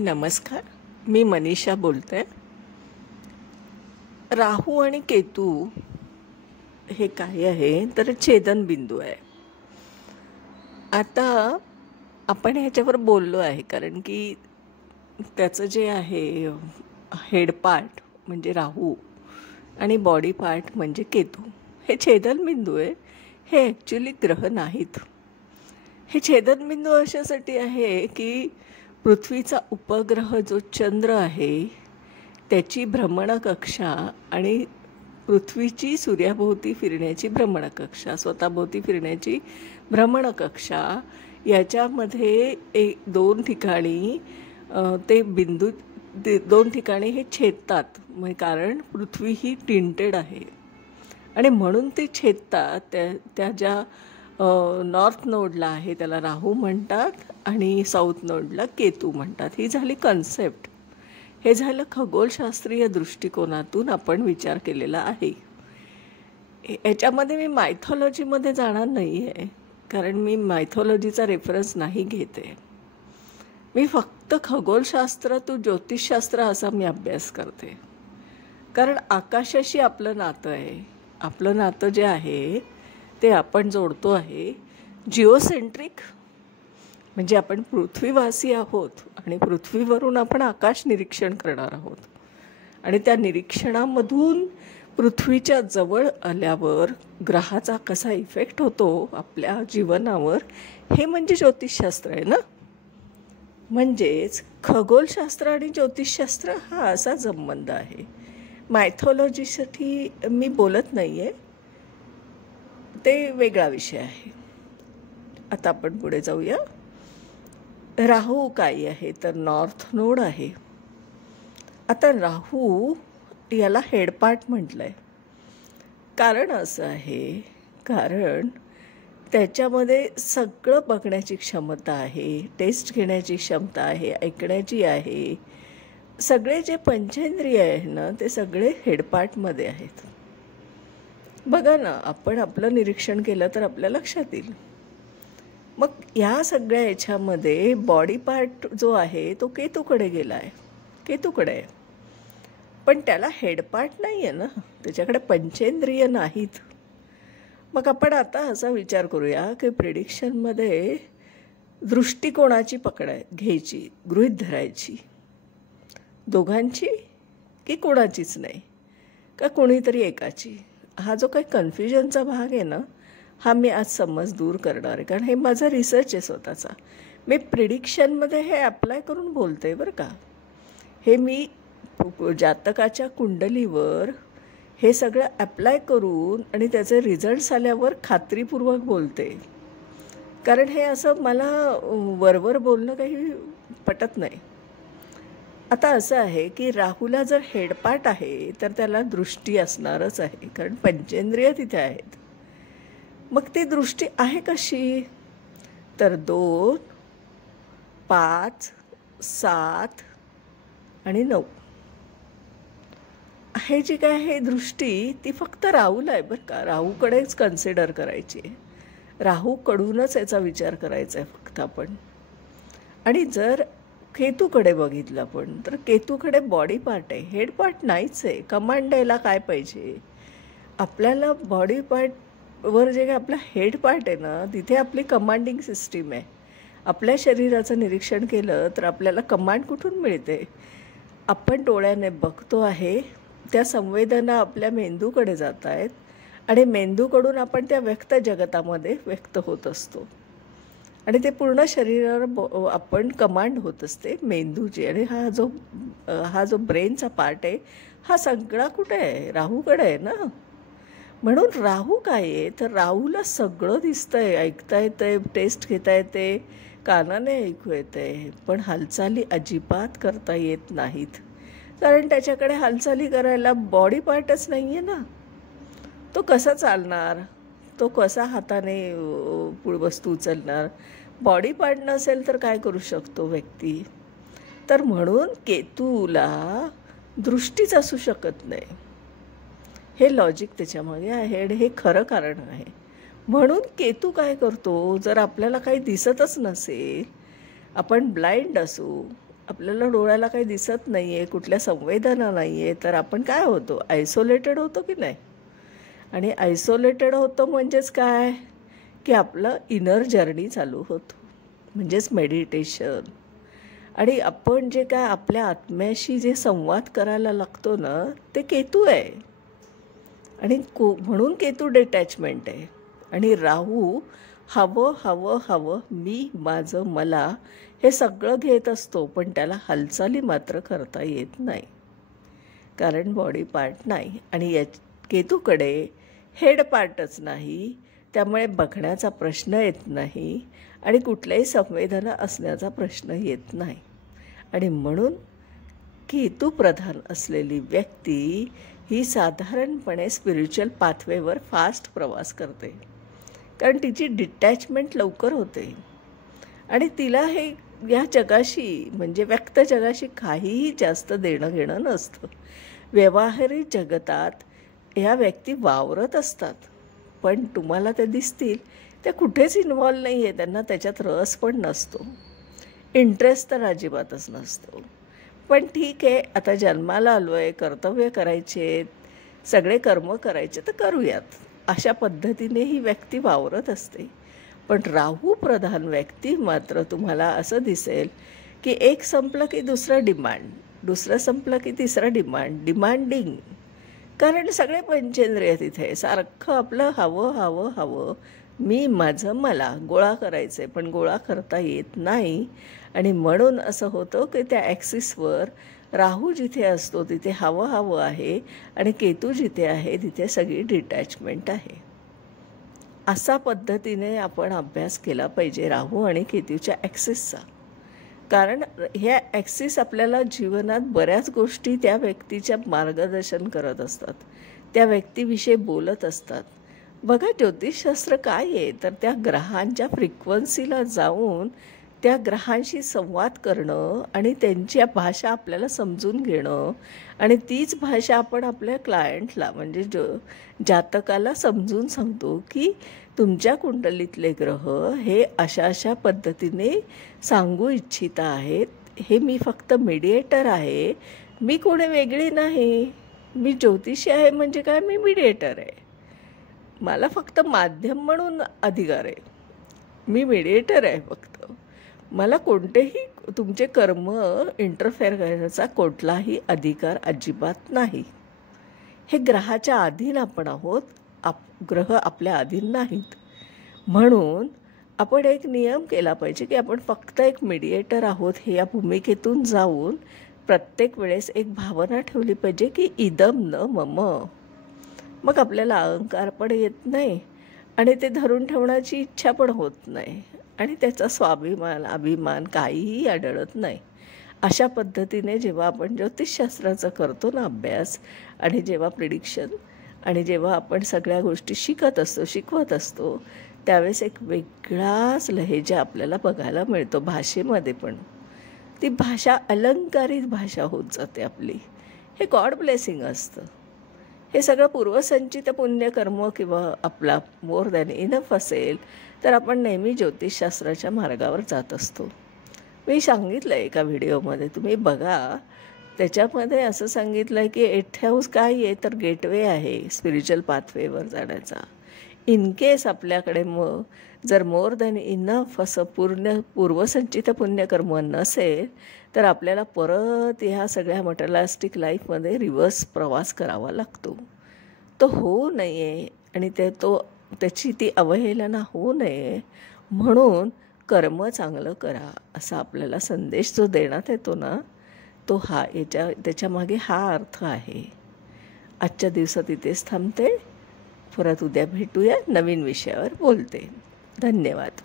नमस्कार. मी मनीषा बोलते. राहू आणि केतू हे काय आहे तर छेदनबिंदू आहे. आता आपण ह्याच्यावर बोललो आहे कारण की त्याचं जे आहे हेड पार्ट म्हणजे राहू आणि बॉडी पार्ट म्हणजे केतू हे छेदनबिंदू आहे. हे ॲक्च्युली ग्रह नाहीत. हे छेदनबिंदू अशासाठी आहे की पृथ्वीचा उपग्रह जो चंद्र आहे त्याची भ्रमणकक्षा आणि पृथ्वीची सूर्याभोवती फिरण्याची भ्रमणकक्षा, स्वतःभोवती फिरण्याची भ्रमणकक्षा याच्यामध्ये दोन ठिकाणी ते बिंदू दोन ठिकाणी हे छेदतात. कारण पृथ्वी ही टिंटेड आहे आणि म्हणून ते छेदतात. त्या ज्या नॉर्थ नोडला आहे त्याला राहू म्हणतात आणि साऊथ नोडला केतू म्हणतात. ही झाली कन्सेप्ट. हे झालं खगोलशास्त्रीय दृष्टिकोनातून आपण विचार केलेला आहे. याच्यामध्ये मी मायथॉलॉजीमध्ये जाणार नाही आहे कारण मी मायथॉलॉजीचा रेफरन्स नाही घेते. मी फक्त खगोलशास्त्र तू ज्योतिषशास्त्र असा मी अभ्यास करते. कारण आकाशाशी आपलं नातं आहे. आपलं नातं जे आहे ते आपण जोडतो आहे जिओसेंट्रिक, म्हणजे आपण पृथ्वीवासी आहोत आणि पृथ्वीवरून आपण आकाश निरीक्षण करणार आहोत आणि त्या निरीक्षणामधून पृथ्वीच्या जवळ आल्यावर ग्रहाचा कसा इफेक्ट होतो आपल्या जीवनावर, हे म्हणजे ज्योतिषशास्त्र आहे ना. म्हणजेच खगोलशास्त्र आणि ज्योतिषशास्त्र हा असा संबंध आहे. मायथॉलॉजीसाठी मी बोलत नाही आहे, ते वेगळा विषय आहे. आता आपण पुढे जाऊया. राहू काय आहे तर नॉर्थ नोड आहे. आता राहू याला हेडपार्ट म्हटलं आहे. कारण असं आहे कारण त्याच्यामध्ये सगळं बघण्याची क्षमता आहे, टेस्ट घेण्याची क्षमता आहे, ऐकण्याची आहे. सगळे जे पंचेंद्रिय आहे ना ते सगळे हेडपार्टमध्ये आहेत. बघा ना, आपण आपलं निरीक्षण केलं तर आपल्या लक्षात येईल. मग ह्या सगळ्या याच्यामध्ये बॉडी पार्ट जो आहे तो केतूकडे गेला आहे, केतूकडे आहे. पण त्याला हेड पार्ट नाही आहे ना, त्याच्याकडे पंचेंद्रिय नाहीत. मग आपण आता असा विचार करूया की प्रिडिक्शनमध्ये दृष्टिकोनाची घ्यायची, गृहीत धरायची, दोघांची की कोणाचीच नाही, का कोणीतरी एकाची. हा जो काही कन्फ्युजनचा भाग आहे ना हा मी आज समज दूर करणार आहे. कारण हे माझा रिसर्च आहे स्वतःचा. मी प्रिडिक्शनमध्ये हे अप्लाय करून बोलते बरं का. हे मी जातकाच्या कुंडलीवर हे सगळं अप्लाय करून आणि त्याचे रिझल्ट्स आल्यावर खात्रीपूर्वक बोलते. कारण हे असं मला वरवर बोलणं काही पटत नाही. आता असं आहे की राहूला जर हेडपार्ट आहे तर त्याला दृष्टी असणारच आहे कारण पंचेंद्रिय तिथे आहेत. मग ती दृष्टी आहे कशी तर 2, 5, 7 आणि 9 हे जी काय आहे दृष्टी ती फक्त राहूला आहे बरं का. राहूकडेच कन्सिडर करायची आहे. राहूकडूनच याचा विचार करायचा आहे फक्त आपण. आणि जर केतूकडे बघितलं आपण तर केतूकडे बॉडी पार्ट आहे, हेड पार्ट नाहीच आहे. कमांड द्यायला काय पाहिजे आपल्याला? बॉडी पार्टवर जे काय आपला हेड पार्ट आहे ना तिथे आपली कमांडिंग सिस्टीम आहे. आपल्या शरीराचं निरीक्षण केलं तर आपल्याला कमांड कुठून मिळते? आपण डोळ्याने बघतो आहे, त्या संवेदना आपल्या मेंदूकडे जात आहेत आणि मेंदूकडून आपण त्या व्यक्त जगतामध्ये व्यक्त होत असतो आणि ते पूर्ण शरीरावर आपण कमांड होत असते मेंदूची. आणि हा जो ब्रेनचा पार्ट आहे हा सगळा कुठे आहे? राहूकडे आहे ना. म्हणून राहू काय आहे तर राहूला सगळं दिसतंय, ऐकता येतंय, टेस्ट घेता येते, कानाने ऐकू येतंय, पण हालचाली अजिबात करता येत नाहीत. कारण त्याच्याकडे हालचाली करायला बॉडी पार्टच नाही आहे ना. तो कसा चालणार? तो कसा हाताने वस्तू उचलणार? बॉडी पार्ट नसेल तर काय करू शकतो व्यक्ती? तर म्हणून केतूला दृष्टीच असू शकत नाही. हे लॉजिक त्याच्यामागे आहे आणि हे खरं कारण आहे. म्हणून केतू काय करतो, जर आपल्याला काही दिसतच नसेल, आपण ब्लाइंड असू, आपल्याला डोळ्याला काही दिसत नाही आहे, कुठल्या संवेदना नाही आहे, तर आपण काय होतो, आयसोलेटेड होतो की नाही. आणि आयसोलेटेड होतो म्हणजेच काय, की आपलं इनर जर्नी चालू होतो, म्हणजेच मेडिटेशन. आणि आपण जे काय आपल्या आत्म्याशी जे संवाद करायला लागतो ना, ते केतू आहे. आणि म्हणून केतू डिटॅचमेंट आहे. आणि राहू हवं हवं हवं, मी माझं मला हे सगळं घेत असतो, पण त्याला हालचाली मात्र करता येत नाही, कारण बॉडी पार्ट नाही. आणि केतूकडे हेड पार्टच नाही, त्यामुळे बघण्याचा प्रश्न येत नाही आणि कुठल्याही संवेदना असण्याचा प्रश्न येत नाही. आणि म्हणून केतूप्रधान असलेली व्यक्ती ही साधारणपणे स्पिरिच्युअल पाथवेवर फास्ट प्रवास करते, कारण तिची डिटॅचमेंट लवकर होते. आणि तिला हे या जगाशी म्हणजे व्यक्त जगाशी काहीही जास्त देणं घेणं नसतं. व्यवहारिक जगतात ह्या व्यक्ती वावरत असतात, पण तुम्हाला ते दिसतील त्या कुठेच इन्व्हॉल्व नाही आहे, त्यांना त्याच्यात रस पण नसतो, इंटरेस्ट तर अजिबातच नसतो. पण ठीक आहे, आता जन्माला आलो आहे, कर्तव्य करायचे, सगळे कर्म करायचे तर करूयात, अशा पद्धतीने ही व्यक्ती वावरत असते. पण राहू प्रधान व्यक्ती मात्र तुम्हाला असं दिसेल की एक संपलं की दुसरं डिमांड, दुसरं संपलं की तिसरं डिमांडिंग. कारण सगळे पंचेंद्रिय तिथे सारखं आपलं हवं हवं हवं, मी माझं मला गोळा करायचं आहे, पण गोळा करता येत नाही. आणि म्हणून असं होतं की त्या ॲक्सिसवर राहू जिथे असतो तिथे हवं हवं आहे, आणि केतू जिथे आहे तिथे सगळी डिटॅचमेंट आहे. असा पद्धतीने आपण अभ्यास केला पाहिजे राहू आणि केतूच्या ॲक्सिसचा. कारण ह्या ॲक्सिस आपल्याला जीवनात बऱ्याच गोष्टी त्या व्यक्तीच्या मार्गदर्शन करत असतात, त्या व्यक्तीविषयी बोलत असतात. बघा, ज्योतिषशास्त्र काय आहे, तर त्या ग्रहांच्या फ्रिक्वन्सीला जाऊन त्या ग्रहांशी संवाद करणं आणि त्यांची भाषा आपल्याला समजून घेणं, आणि तीच भाषा आपण आपल्या क्लायंटला म्हणजे जातकाला समजून सांगतो की तुमच्या कुंडलीतले ग्रह हे अशा अशा पद्धतीने सांगू इच्छित आहेत. हे मी फक्त मीडिएटर आहे, मी कोणी वेगळी नाही. मी ज्योतिषी आहे म्हणजे काय, मी मीडिएटर आहे, मला फक्त माध्यम म्हणून अधिकार आहे, मी मीडिएटर आहे फक्त. मला कोणतेही तुमचे कर्म इंटरफेअर करायचा कुठलाही अधिकार अजिबात नाही. हे ग्रहाच्या अधीन आपण आहोत, ग्रह आपल्या अधीन नाहीत. म्हणून आपण एक नियम केला पाहिजे की आपण फक्त एक मीडिएटर आहोत, हे या भूमिकेतून जाऊन प्रत्येक वेळेस एक भावना ठेवली पाहिजे की इदम न मम. मग आपल्याला अहंकार पण येत नाही आणि ते धरून ठेवण्याची इच्छा पण होत नाही, आणि त्याचा स्वाभिमान अभिमान काहीही आढळत नाही. अशा पद्धतीने जेव्हा आपण ज्योतिषशास्त्राचा करतो ना अभ्यास, आणि जेव्हा प्रिडिक्शन, आणि जेव्हा आपण सगळ्या गोष्टी शिकवत असतो, त्यावेळेस एक वेगळाच लहेजा आपल्याला बघायला मिळतो. भाषेमध्ये पण ती भाषा अलंकारित भाषा होत जाते आपली. हे गॉड ब्लेसिंग असतं. हे सगळं पूर्वसंचित पुण्यकर्म किंवा आपला मोर दॅन इनफ असेल तर आपण नेहमी ज्योतिषशास्त्राच्या मार्गावर जात असतो. मी सांगितलं आहे एका व्हिडिओमध्ये, तुम्ही बघा, त्याच्यामध्ये असं सांगितलं आहे की 8th हाऊस काय आहे, तर गेटवे आहे स्पिरिच्युअल पाथवेवर जाण्याचा. इन केस आपल्याकडे जर मोर दॅन इनफ असं पूर्वसंचित पुण्यकर्म नसेल तर आपल्याला परत ह्या सगळ्या मटेरियलिस्टिक लाईफमध्ये रिव्हर्स प्रवास करावा लागतो. तो होऊ नये आणि त्याची ती अवहेलना होऊ नये म्हणून कर्म चांगलं करा असा आपल्याला संदेश जो देण्यात येतो ना, तो त्याच्यामागे हा अर्थ आहे. आजच्या दिवसात इथेच थांबते. परत उद्या भेटूया, नवीन विषयावर बोलते. धन्यवाद.